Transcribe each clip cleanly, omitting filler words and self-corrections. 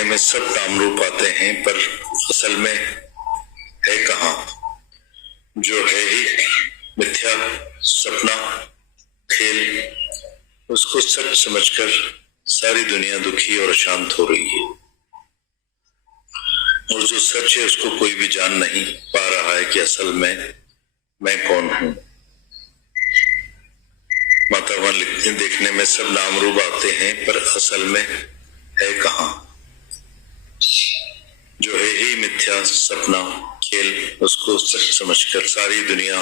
देखने में सब नाम रूप आते हैं, पर असल में है कहाँ? जो है ही मिथ्या, सपना, खेल, उसको सच समझकर सारी दुनिया दुखी और अशांत हो रही है। और जो सच है उसको कोई भी जान नहीं पा रहा है कि असल में मैं कौन हूं। माता भगवान लिखते हैं, देखने में सब नाम रूप आते हैं, पर असल में है कहाँ? जो है ही मिथ्या, सपना, खेल, उसको सच समझकर सारी दुनिया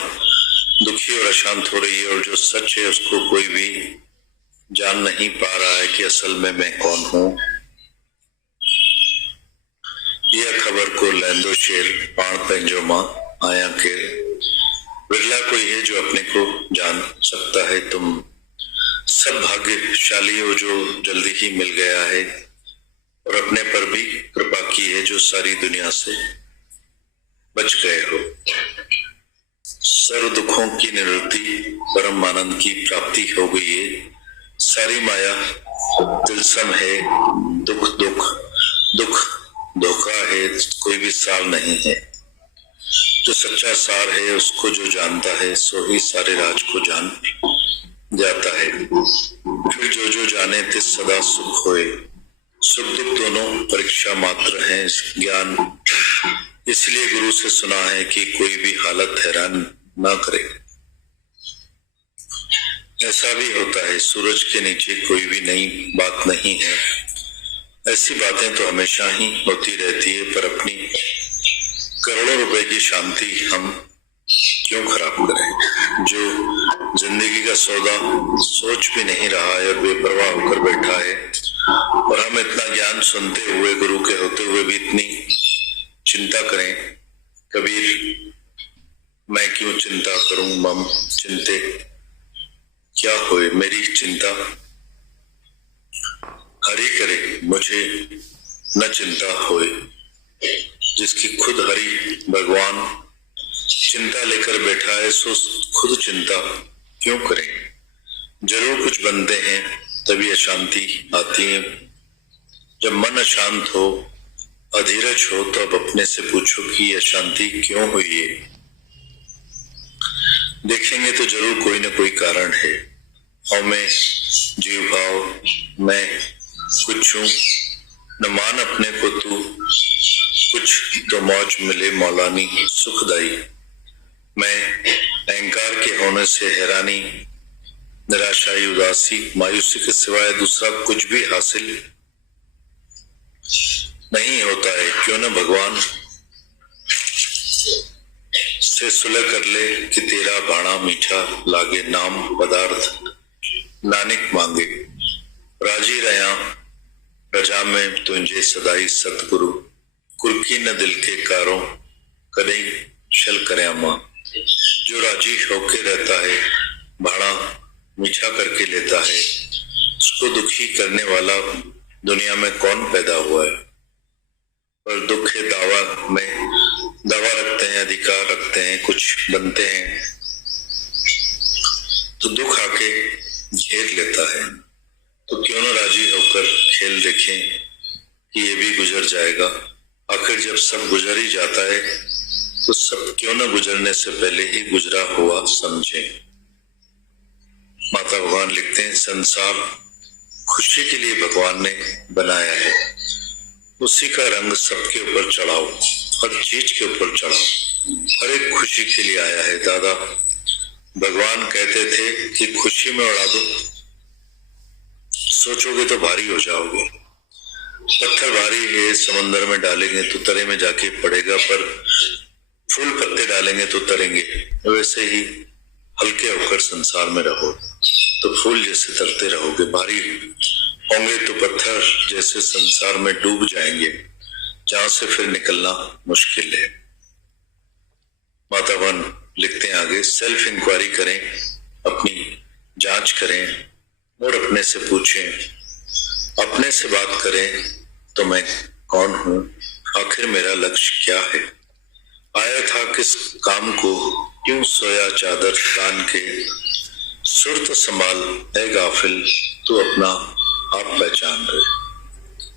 दुखी और अशांत हो रही है। और जो सच है उसको कोई भी जान नहीं पा रहा है कि असल में मैं कौन हूं। यह खबर को लैंदो शेर पाण पंजो मां आया के विरला कोई है जो अपने को जान सकता है। तुम सब भाग्यशाली हो जो जल्दी ही मिल गया है और अपने पर भी कृपा की है जो सारी दुनिया से बच गए हो। सर्व दुखों की निवृत्ति, परम आनंद की प्राप्ति हो गई है। सारी माया तिलसम है, दुख दुख दुख धोखा है, कोई भी सार नहीं है। जो सच्चा सार है उसको जो जानता है सो ही सारे राज को जान जाता है। फिर जो जो जाने थे सदा सुख होए, सुख दुख दोनों परीक्षा मात्र हैं ज्ञान। इसलिए गुरु से सुना है कि कोई भी हालत हैरान ना करे। ऐसा भी होता है, सूरज के नीचे कोई भी नई बात नहीं है। ऐसी बातें तो हमेशा ही होती रहती है, पर अपनी करोड़ों रुपए की शांति हम क्यों खराब करें? जो जिंदगी का सौदा सोच भी नहीं रहा है और बेपरवाह होकर बैठा है, और हम इतना ज्ञान सुनते हुए, गुरु के होते हुए भी इतनी चिंता करें। कबीर, मैं क्यों चिंता करूं मम चिंते, क्या होए मेरी चिंता, हरि करे मुझे न चिंता होए। जिसकी खुद हरि भगवान चिंता लेकर बैठा है सो खुद चिंता क्यों करें? जरूर कुछ बनते हैं तभी अशांति आती है। जब मन अशांत हो, अधीरज हो, तो अब अपने से पूछो कि अशांति क्यों हुई है। देखेंगे तो जरूर कोई न कोई कारण है। और मैं जीव भाव, मैं कुछ हूं, न मान अपने को तू, कुछ तो मौज मिले मौलानी सुखदाई। मैं अहंकार के होने से हैरानी, निराशाई, उदासी, मायूसी के सिवाय दूसरा कुछ भी हासिल नहीं होता है। क्यों न भगवान से सुलह कर ले कि तेरा बाणा मीठा लागे, नाम पदार्थ नानक मांगे। राजी रहा रजा में तुझे सदाई सतगुरु, कुर्की न दिल के कारों कदई शल करे मां। जो राजी होके रहता है, भाड़ा मीठा करके लेता है, उसको दुखी करने वाला दुनिया में कौन पैदा हुआ है? पर दुख है दावा में, दावा रखते हैं, अधिकार रखते हैं, कुछ बनते हैं तो दुख आके घेर लेता है। तो क्यों न राजी होकर खेल देखें कि ये भी गुजर जाएगा। आखिर जब सब गुजर ही जाता है तो सब क्यों न गुजरने से पहले ही गुजरा हुआ समझे। माता भगवान लिखते हैं, संसार खुशी के लिए भगवान ने बनाया है, उसी का रंग सबके ऊपर चढ़ाओ, हर चीज के ऊपर चढ़ाओ, हर एक खुशी के लिए आया है। दादा भगवान कहते थे कि खुशी में उड़ा दो, सोचोगे तो भारी हो जाओगे। पत्थर भारी है, समंदर में डालेंगे तो तरे में जाके पड़ेगा, पर फूल पत्ते डालेंगे तो तरेंगे। वैसे ही हल्के होकर संसार में रहो तो फूल जैसे तरते रहोगे। भारी होंगे तो पत्थर जैसे संसार में डूब जाएंगे, जहां से फिर निकलना मुश्किल है। मातावन लिखते हैं आगे, सेल्फ इंक्वायरी करें, अपनी जांच करें और अपने से पूछें, अपने से बात करें तो मैं कौन हूं, आखिर मेरा लक्ष्य क्या है, आया था किस काम को, क्यों सोया चादर तान के, सुर्त संभाल ए गाफिल तू अपना आप पहचान रहे।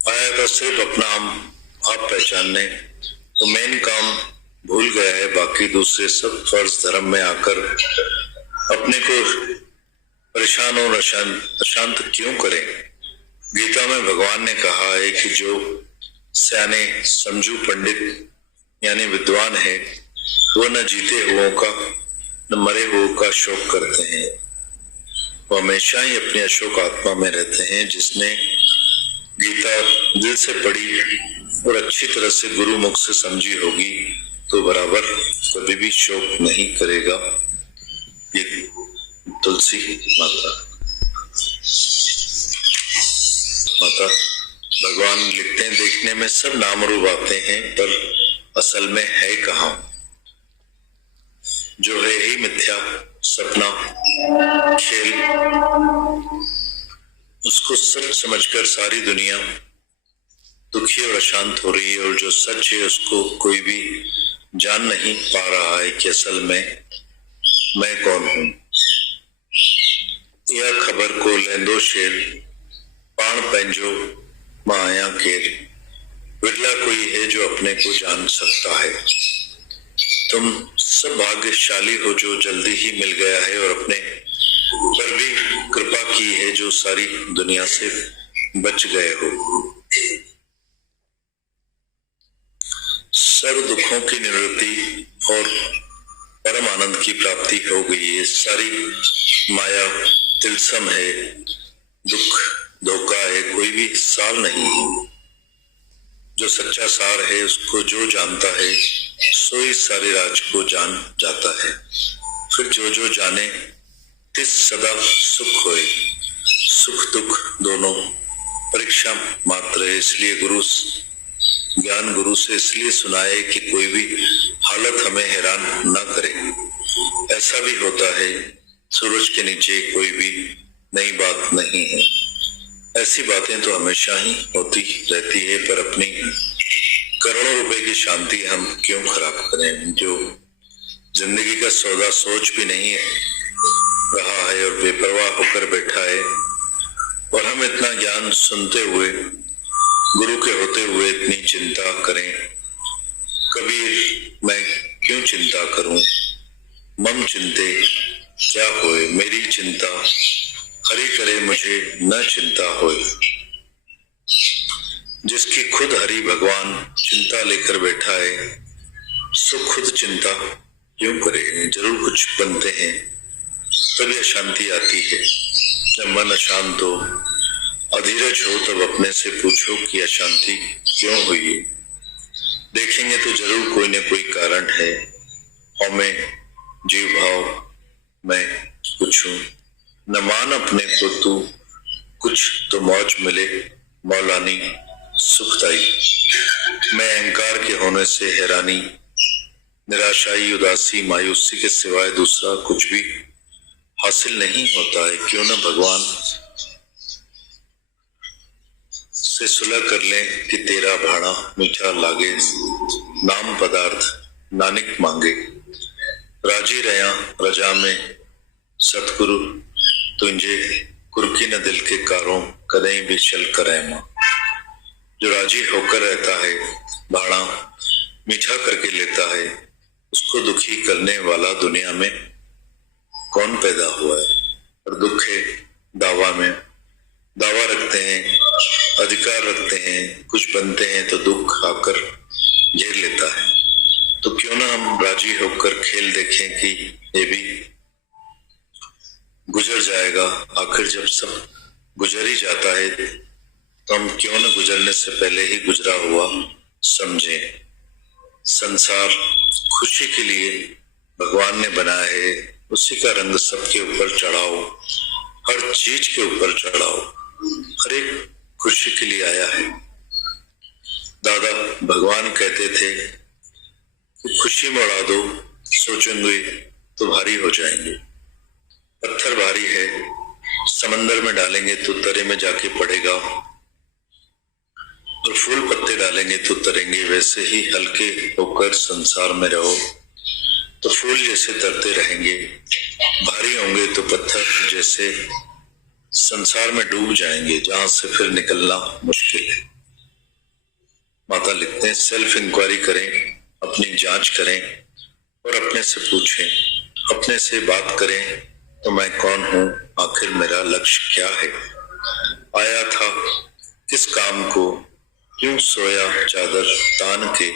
आया था सिर्फ अपना आप पहचानने, तो मेन काम भूल गया है। बाकी दूसरे सब फर्ज धर्म में आकर अपने को परेशान और अशांत क्यों करें। गीता में भगवान ने कहा है कि जो सयाने समझू पंडित यानी विद्वान है, वो न जीते हुओं का न मरे हुओं का शोक करते हैं, वो हमेशा ही अपनी अशोक आत्मा में रहते हैं। जिसने गीता दिल से पढ़ी और अच्छी तरह से गुरु मुख से समझी होगी तो बराबर कभी भी शोक नहीं करेगा। ये तुलसी माता भगवान लिखते हैं, देखने में सब नाम रूप आते हैं पर असल में है कहाँ। जो है ही मिथ्या सपना खेल, उसको सच समझकर सारी दुनिया दुखी और अशांत हो रही है, और जो सच है उसको कोई भी जान नहीं पा रहा है कि असल में मैं कौन हूं। यह खबर को लेंदो शेर पाण पैंजो माया केर, बिरला कोई है जो अपने को जान सकता है। तुम सब भाग्यशाली हो जो जल्दी ही मिल गया है और अपने पर भी कृपा की है जो सारी दुनिया से बच गए हो। सर्व दुखों की निवृत्ति और परम आनंद की प्राप्ति हो गई है। सारी माया तिलसम है, दुख धोखा है, कोई भी सार नहीं है। जो सच्चा सार है उसको जो जानता है सो ही सारे राज को जान जाता है। फिर जो जाने तिस सदा सुख होए, सुख दुख दोनों परीक्षा मात्र है। इसलिए ज्ञान गुरु से इसलिए सुनाए कि कोई भी हालत हमें हैरान न करे। ऐसा भी होता है सूरज के नीचे कोई भी नई बात नहीं है। ऐसी बातें तो हमेशा ही होती रहती है, पर अपनी करोड़ों रुपए की शांति हम क्यों खराब करें। जो जिंदगी का सौदा सोच भी नहीं रहा है और बेपरवाह होकर बैठा है, और हम इतना ज्ञान सुनते हुए गुरु के होते हुए इतनी चिंता करें। कबीर मैं क्यों चिंता करूं, मम चिंते क्या होए, मेरी चिंता हरि करे मुझे न चिंता होए। जिसकी खुद हरि भगवान चिंता लेकर बैठा है सो खुद चिंता क्यों करे। जरूर कुछ बनते हैं तभी अशांति आती है। जब मन अशांत हो, अधीरज हो, तब अपने से पूछो कि अशांति क्यों हुई। देखेंगे तो जरूर कोई न कोई कारण है। हमें जीव भाव मैं कुछ हूं, न मान अपने को तू, कुछ तो मौज मिले मौलानी सुखदाई। मैं अहंकार के होने से हैरानी, निराशाई, उदासी, मायूसी के सिवाय दूसरा कुछ भी हासिल नहीं होता है। क्यों न भगवान से सुलह कर लें कि तेरा भाड़ा मीठा लागे, नाम पदार्थ नानक मांगे। राजी रया रजा में सतगुरु तुझे कुर्की न दिल के कारों कदें भी चल करे मां। जो राजी होकर रहता है, भाड़ा मीठा करके लेता है, उसको दुखी करने वाला दुनिया में कौन पैदा हुआ है। और दुख है दावा में, दावा रखते हैं, अधिकार रखते हैं, कुछ बनते हैं तो दुख आकर घेर लेता है। तो क्यों ना हम राजी होकर खेल देखें कि ये भी गुजर जाएगा। आखिर जब सब गुजर ही जाता है तो हम क्यों न गुजरने से पहले ही गुजरा हुआ समझें। संसार खुशी के लिए भगवान ने बनाया है, उसी का रंग सबके ऊपर चढ़ाओ, हर चीज के ऊपर चढ़ाओ, हर एक खुशी के लिए आया है। दादा भगवान कहते थे कि खुशी में उड़ा दो, सोचेंगे तो भारी हो जाएंगे। पत्थर भारी है, समंदर में डालेंगे तो तरे में जाके पड़ेगा, और फूल पत्ते डालेंगे तो तरेंगे। वैसे ही हल्के होकर संसार में रहो तो फूल जैसे तरते रहेंगे, भारी होंगे तो पत्थर जैसे संसार में डूब जाएंगे, जहां से फिर निकलना मुश्किल है। माता लिखते हैं, सेल्फ इंक्वायरी करें, अपनी जांच करें और अपने से पूछें, अपने से बात करें तो मैं कौन हूं, आखिर मेरा लक्ष्य क्या है, आया था किस काम को, क्यों सोया चादर तान के,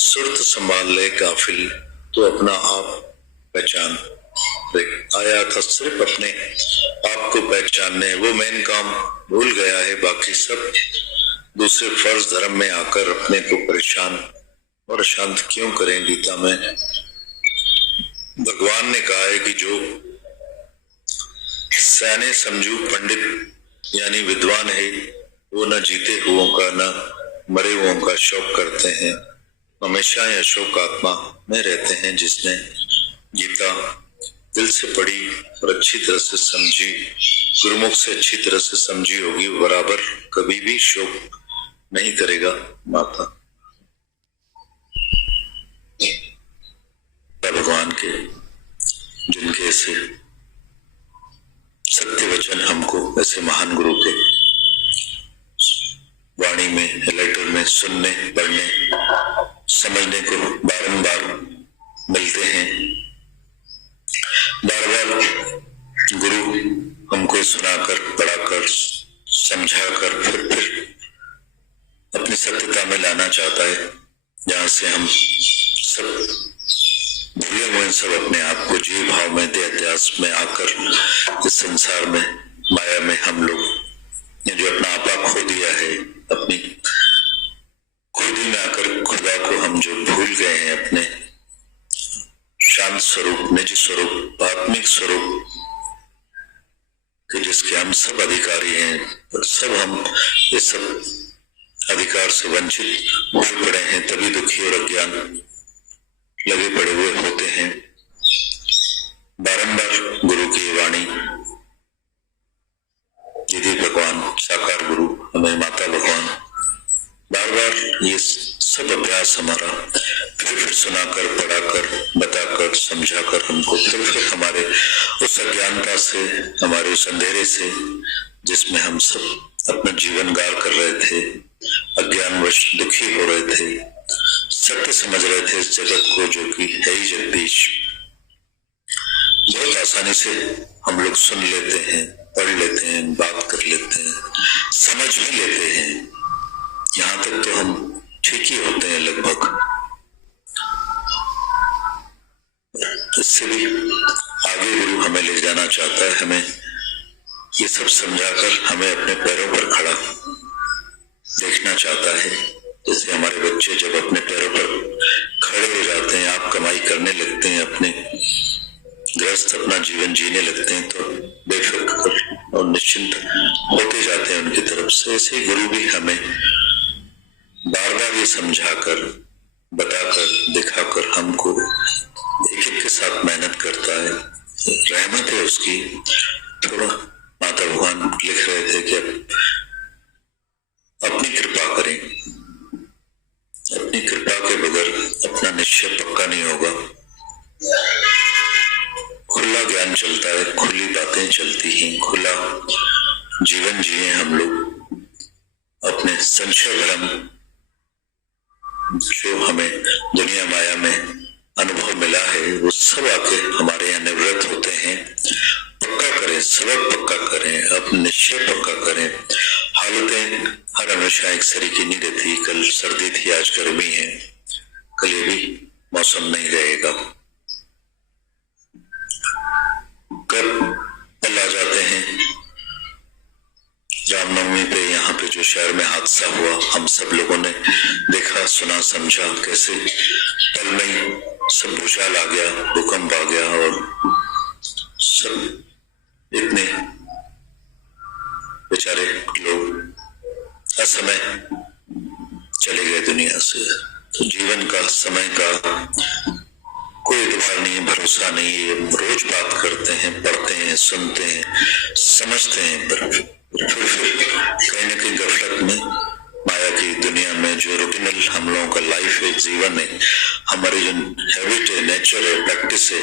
सुर्त संभाल ले गाफिल तो अपना आप पहचान। आया था सिर्फ अपने आप को पहचानने, वो मेन काम भूल गया है, बाकी सब दूसरे फर्ज धर्म में आकर अपने को परेशान और अशांत क्यों करें। गीता में भगवान ने कहा है कि जो सयाने समझू पंडित यानी विद्वान है, वो न जीते हुओं का न मरे हुओं का शोक करते हैं, हमेशा यह शोक आत्मा में रहते हैं। जिसने गीता दिल से पढ़ी और अच्छी तरह से समझी, गुरुमुख से अच्छी तरह से समझी होगी, बराबर कभी भी शोक नहीं करेगा। माता भगवान के जिनके ऐसे सत्य वचन हमको ऐसे महान गुरु के वाणी में, लेटर में सुनने, पढ़ने, समझने को बारंबार मिलते हैं। बार बार गुरु हमको सुनाकर, पढ़ाकर, समझाकर फिर अपनी सत्यता में लाना चाहता है, जहां से हम सब भूले हुए सब अपने आप को जीव भाव में, देहाध्यास में आकर इस संसार में, माया में हम लोग ये जो अपना आपा खो दिया है, अपनी खुदी में आकर खुदा को हम जो भूल गए हैं, अपने शांत स्वरूप, निज स्वरूप, आत्मिक स्वरूप कि जिसके हम सब अधिकारी हैं, और सब हम ये सब अधिकार से वंचित हुए पड़े हैं, तभी दुखी और अज्ञान लगे पड़े हुए होते हैं। बारंबार गुरु की वाणी, यदि भगवान साकार गुरु हमें माता भगवान बार बार ये सब अभ्यास हमारा फिर सुनाकर, पढ़ाकर, बताकर, समझाकर हमको फिर हमारे उस अज्ञानता से, हमारे उस अंधेरे से जिसमें हम सब अपना जीवन गार कर रहे थे, अज्ञानवश दुखी हो रहे थे, सत्य समझ रहे थे इस जगत को जो कि है ही जगदीश। बहुत आसानी से हम लोग सुन लेते हैं, पढ़ लेते हैं, बात कर लेते हैं, समझ भी लेते हैं, यहाँ तक तो हम ठीक ही होते हैं लगभग। इससे भी आगे गुरु हमें ले जाना चाहता है, हमें ये सब समझाकर हमें अपने पैरों पर खड़ा देखना चाहता है। जैसे हमारे बच्चे जब अपने पैरों पर खड़े हो जाते हैं, आप कमाई करने लगते हैं, अपने गृहस्थ अपना जीवन जीने लगते हैं, तो बेफिक्र और निश्चिंत होते जाते हैं उनकी तरफ से। ऐसे ही गुरु भी हमें बार बार ये समझाकर, बताकर, दिखाकर हमको एक एक के साथ मेहनत करता है। रहमत है उसकी। थोड़ा माता भगवान लिख रहे थे कि अपनी कृपा करें, अपनी कृपा के बगैर अपना निश्चय पक्का नहीं होगा। खुला ज्ञान चलता है, खुली बातें चलती हैं, खुला जीवन जिए हम लोग। अपने संशय भ्रम जो हमें दुनिया माया में अनुभव मिला है, वो सब आके हमारे यहाँ निवृत्त होते हैं। पक्का करें, सबक पक्का करें, अपने निश्चय पक्का करें। हालतें हर हमेशा एक सरीकी नहीं रहती। कल सर्दी थी, आज गर्मी है, कल ये भी मौसम नहीं रहेगा। कल आ जाते हैं रामनवमी पे, यहाँ पे जो शहर में हादसा हुआ, हम सब लोगों ने देखा, सुना, समझा कैसे पल में सब भूचाल आ गया, भूकंप आ गया और सब इतने बेचारे लोग असमय चले गए दुनिया से। तो जीवन का, समय का कोई एतबार नहीं, भरोसा नहीं है। रोज बात करते हैं, पढ़ते हैं, सुनते हैं, समझते हैं, पर फिर कहीं न कहीं गफलत में, माया की दुनिया में जो रूटीनल हम लोगों का लाइफ है, जीवन है, हमारी जो हैबिट है, नेचर है, प्रैक्टिस है,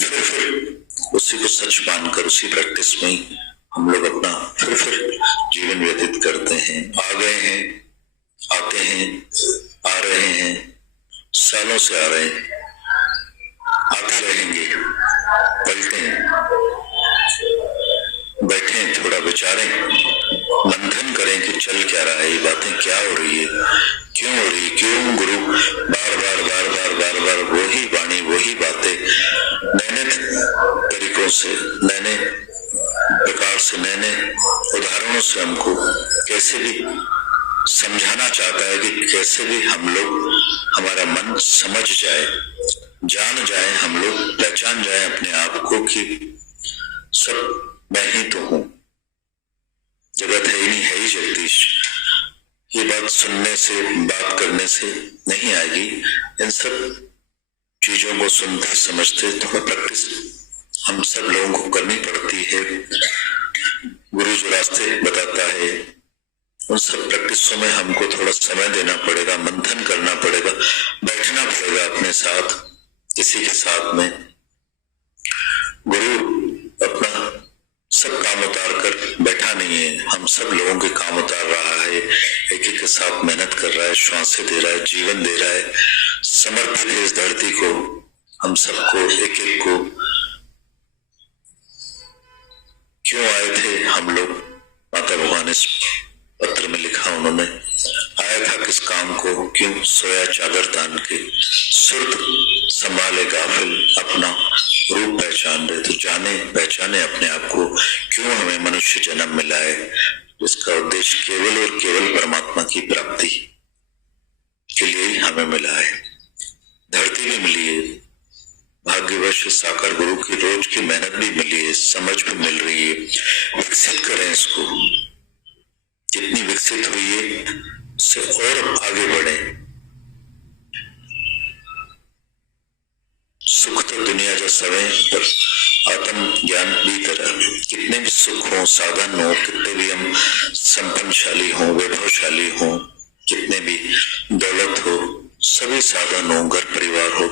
फिर उसी को सच मानकर उसी प्रैक्टिस में ही हम लोग अपना फिर जीवन व्यतीत करते हैं। आ गए हैं, आते हैं, सालों से आ रहे हैं, आते रहेंगे, पलटें, बैठें, थोड़ा विचारें, मंथन करें कि चल क्या रहा है, ये बातें क्या हो रही है, क्यों हो रही, क्यों गुरु बार बार बार बार बार बार वही वाणी वही बातें नए तरीकों से, नए प्रकार से, नए उदाहरणों से हमको कैसे भी समझाना चाहता है कि कैसे भी हम लोग, हमारा मन समझ जाए, जान जाए, हम लोग पहचान जाए अपने आप को कि सब मैं ही तो हूं, जगत है ही नहीं, है ही जगदीश। ये बात सुनने से, बात करने से नहीं आएगी। इन सब चीजों को सुनते समझते थोड़ा प्रैक्टिस हम सब लोगों को करनी पड़ती है। गुरु जो रास्ते बताता है उन सब प्रैक्टिसों में हमको थोड़ा समय देना पड़ेगा, मंथन करना पड़ेगा, बैठना पड़ेगा अपने साथ, किसी के साथ में। गुरु अपना सब काम उतार कर बैठा नहीं है, हम सब लोगों के काम उतार रहा है, एक एक के साथ मेहनत कर रहा है, श्वासें दे रहा है, जीवन दे रहा है, समर्पित है इस धरती को, हम सबको, एक एक को। क्यों आए थे हम लोग, माता भगवान इस पत्र में लिखा उन्होंने, आया था किस काम को, क्यों सोया चादर तान के, सुर्त संभाले गाफिल, अपना रूप पहचान रहे, तो जाने पहचाने अपने आप को, क्यों हमें मनुष्य जन्म मिला है, जिसका उद्देश्य केवल और केवल परमात्मा की प्राप्ति के लिए ही हमें मिला है। धरती भी मिली है, भाग्यवश साकार गुरु की रोज की मेहनत भी मिली है, समझ भी मिल रही है, विकसित करें इसको, जितनी विकसित हुई है उससे और आगे बढ़े। सुख तो दुनिया जो सवे पर आत्म ज्ञान भी तरह, कितने भी सुख हो, साधन हो, कितने भी हम संपन्नशाली हो, वैभवशाली हो, कितने भी दौलत हो, सभी साधन हो, घर परिवार हो,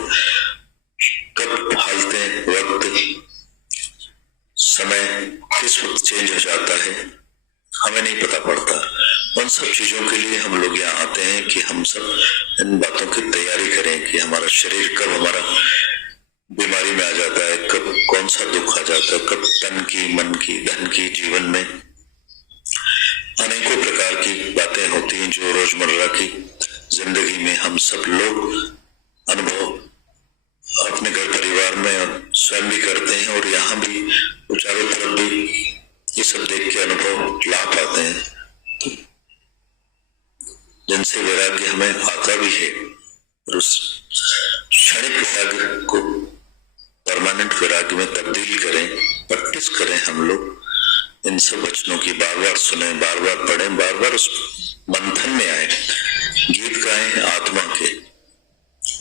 कब हालतें, वक्त, समय किस वक्त चेंज हो जाता है हमें नहीं पता पड़ता। उन सब चीजों के लिए हम लोग यहाँ आते हैं कि हम सब इन बातों की तैयारी करें कि हमारा शरीर कब हमारा बीमारी में आ जाता है, कब कौन सा दुख आ जाता है, कब तन की, मन की, धन की, जीवन में अनेकों प्रकार की बातें होती हैं जो रोजमर्रा की जिंदगी में हम सब लोग अनुभव अपने घर परिवार में स्वयं भी करते हैं और यहाँ भी चारों तरफ भी ये सब देख के अनुभव ला पाते हैं, तो जिनसे वैराग्य हमें आता भी है और उस क्षणिक वैराग्य को परमानेंट वैराग्य में तब्दील करें, प्रैक्टिस करें। हम लोग इन सब वचनों की बार बार सुने, बार बार पढ़ें, बार बार उस मंथन में आए, गीत गाएं आत्मा के।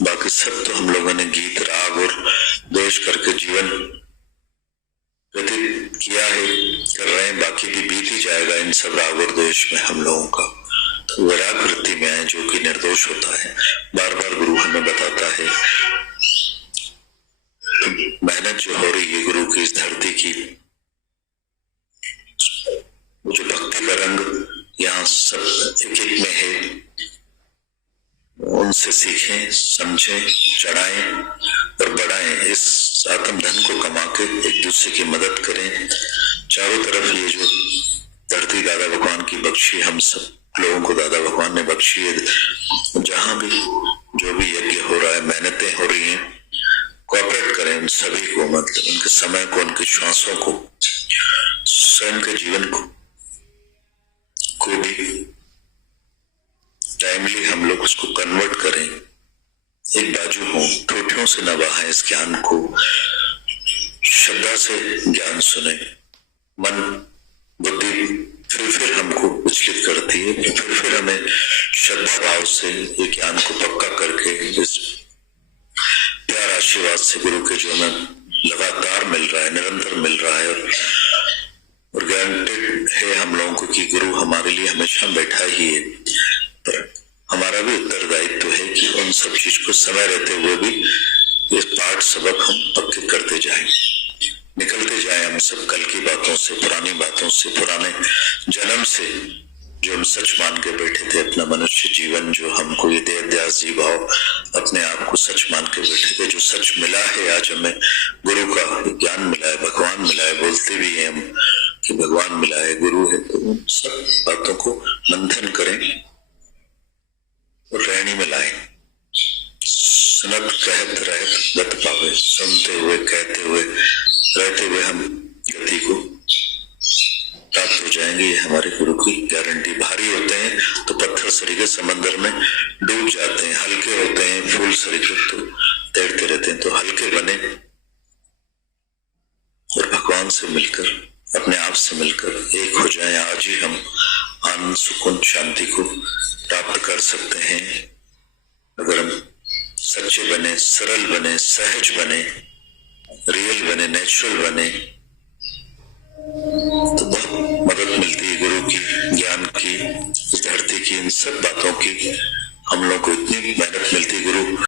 बाकी सब तो हम लोगों ने गीत, राग और द्वेष करके जीवन व्यतीत किया है, कर रहे हैं, बाकी भी बीत ही जाएगा इन सब राग और द्वेष में हम लोगों का। तो वैराग वृत्ति में आए जो कि निर्दोष होता है। बार बार गुरु हमें बताता है मेहनत जो हो रही है गुरु की इस धरती की, वो जो भक्ति का रंग यहाँ सब एक एक में है, उनसे सीखें, समझें, चढ़ाएं और बढ़ाएं। इस आत्म धन को कमा के एक दूसरे की मदद करें। चारों तरफ ये जो धरती दादा भगवान की बख्शी, हम सब लोगों को दादा भगवान ने बख्शी है, जहां भी जो भी यज्ञ हो रहा है, मेहनतें हो रही हैं, कोऑपरेट करें उन सभी को, मतलब उनके समय को, उनके श्वासों को, स्वयं के जीवन को भी टाइमली हम लोग उसको कन्वर्ट करें। एक बाजू हो, ठोठियों से न बहाएं इस ज्ञान को, श्रद्धा से ज्ञान सुने। मन बुद्धि फिर हमको विचलित करती है, फिर हमें श्रद्धा भाव से ये ज्ञान को पक्का करके इस प्यार आशीर्वाद से गुरु के जो हमें लगातार मिल रहा है, निरंतर मिल रहा है और गारंटेड है हम लोगों को कि गुरु हमारे लिए हमेशा बैठा ही है। पर हमारा भी उत्तरदायित्व है कि उन सब चीज को समय रहते हुए भी ये पाठ सबक हम पक्के करते जाएं, निकलते जाएं हम सब कल की बातों से, पुरानी बातों से, पुराने जन्म से, जो हम सच मान के बैठे थे, अपना मनुष्य जीवन जो हमको ये देहध्यास जी भाव अपने आप को सच मान के बैठे थे, जो सच मिला है आज हमें, गुरु का ज्ञान मिला है, भगवान मिला है, बोलते भी हैं हम कि भगवान मिला है, गुरु है, तो उन सब बातों को मंथन करें और रहनी में लाएं। सुनत कहत रहत गत पावे, सुनते हुए कहते हुए रहते हुए हम गति को प्राप्त हो जाएंगे। ये हमारे गुरु की गारंटी। भारी होते हैं तो पत्थर सरीखे समंदर में डूब जाते हैं, हल्के होते हैं फूल सरीखे तो तैरते रहते हैं। तो हल्के बने और भगवान से मिलकर, अपने आप से मिलकर एक हो जाएं। आज ही हम आनंद, सुकून, शांति को प्राप्त कर सकते हैं अगर हम सच्चे बने, सरल बने, सहज बने, रियल बने, नेचुरल बने, तो बहुत मदद मिलती है गुरु की, ज्ञान की, इस धरती की, इन सब बातों की हम लोग को इतनी मेहनत मिलती है। गुरु